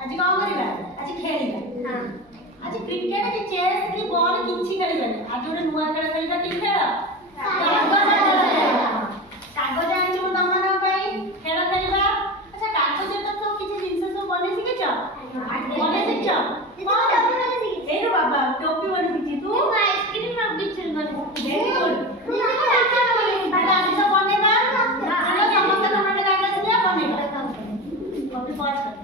आज कौन करिबा आज खेलिबा हां आज क्रिकेट की चेस की बॉल किछि खेलिबानी आज जोडे नुवा खेल खेलिबा की खेल कागज आनिछु तमना पई खेल खेलिबा अच्छा कागज तो किछि जिंस सब बने सिखिछ बने सिखिछ कोन टोपी बने सिखिछ ए रे बाबा टोपी बने सिखिछ तू आइसक्रीम और बिचल बने वेरी गुड बाबा आज सब बनेबा चलो समस्त नोटे कागज ले बनेबा टोपी पास कर